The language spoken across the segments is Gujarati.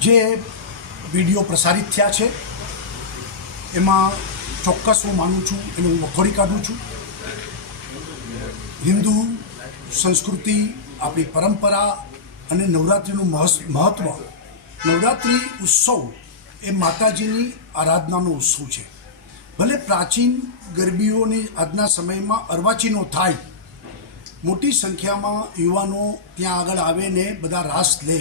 જે વિડીયો પ્રસારિત થયા છે એમાં ચોક્કસ હું માનું છું, એને હું વખોડી કાઢું છું. હિન્દુ સંસ્કૃતિ, આપણી પરંપરા અને નવરાત્રિનું મહત્ત્વ. નવરાત્રિ ઉત્સવ એ માતાજીની આરાધનાનો ઉત્સવ છે. ભલે પ્રાચીન ગરબીઓની આજના સમયમાં અર્વાચીનો થાય, મોટી સંખ્યામાં યુવાનો ત્યાં આગળ આવે ને બધા રાસ લે.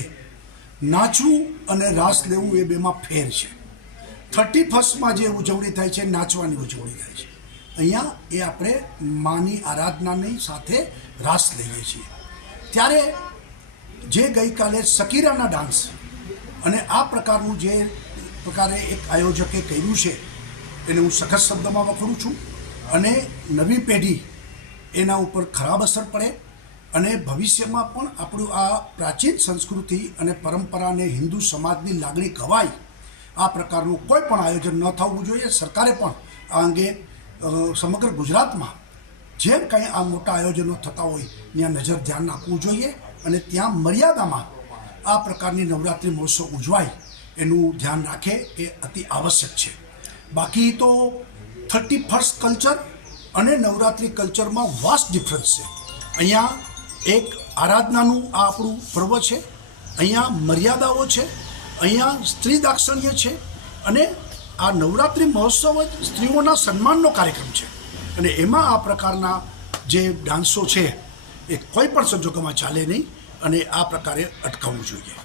નાચવું અને રાસ લેવું એ બેમાં ફેર છે. 31st જે ઉજવણી થાય છે, નાચવાની ઉજવણી થાય છે. અહીંયા એ આપણે માની આરાધનાની સાથે રાસ લઈએ છીએ. ત્યારે જે ગઈકાલે શકીરાના ડાન્સ અને આ પ્રકારનું જે પ્રકારે એક આયોજકે કર્યું છે એને હું સખત શબ્દમાં વખોડું છું. અને નવી પેઢી એના ઉપર ખરાબ અસર પડે અને ભવિષ્યમાં પણ આપણું આ પ્રાચીન સંસ્કૃતિ અને પરંપરાને હિન્દુ સમાજની લાગણી ઘવાય આ પ્રકારનું કોઈ પણ આયોજન ન થવું જોઈએ. સરકારે પણ આ અંગે સમગ્ર ગુજરાતમાં જે કંઈ આ મોટા આયોજનો થતા હોય ત્યાં નજર ધ્યાન આપવું જોઈએ અને ત્યાં મર્યાદામાં આ પ્રકારની નવરાત્રિ મહોત્સવ ઉજવાય એનું ધ્યાન રાખે એ અતિ આવશ્યક છે. બાકી તો 31st કલ્ચર અને નવરાત્રિ કલ્ચરમાં વાસ્ટ ડિફરન્સ છે. અહીંયા એક આરાધનાનું આ આપણું પર્વ છે, અહીંયા મર્યાદાઓ છે, અહીંયા સ્ત્રી દાક્ષિણ્ય છે અને આ નવરાત્રિ મહોત્સવ જ સ્ત્રીઓના સન્માનનો કાર્યક્રમ છે. અને એમાં આ પ્રકારના જે ડાન્સો છે એ કોઈ પણ સંજોગોમાં ચાલે નહીં અને આ પ્રકારે અટકાવવું જોઈએ.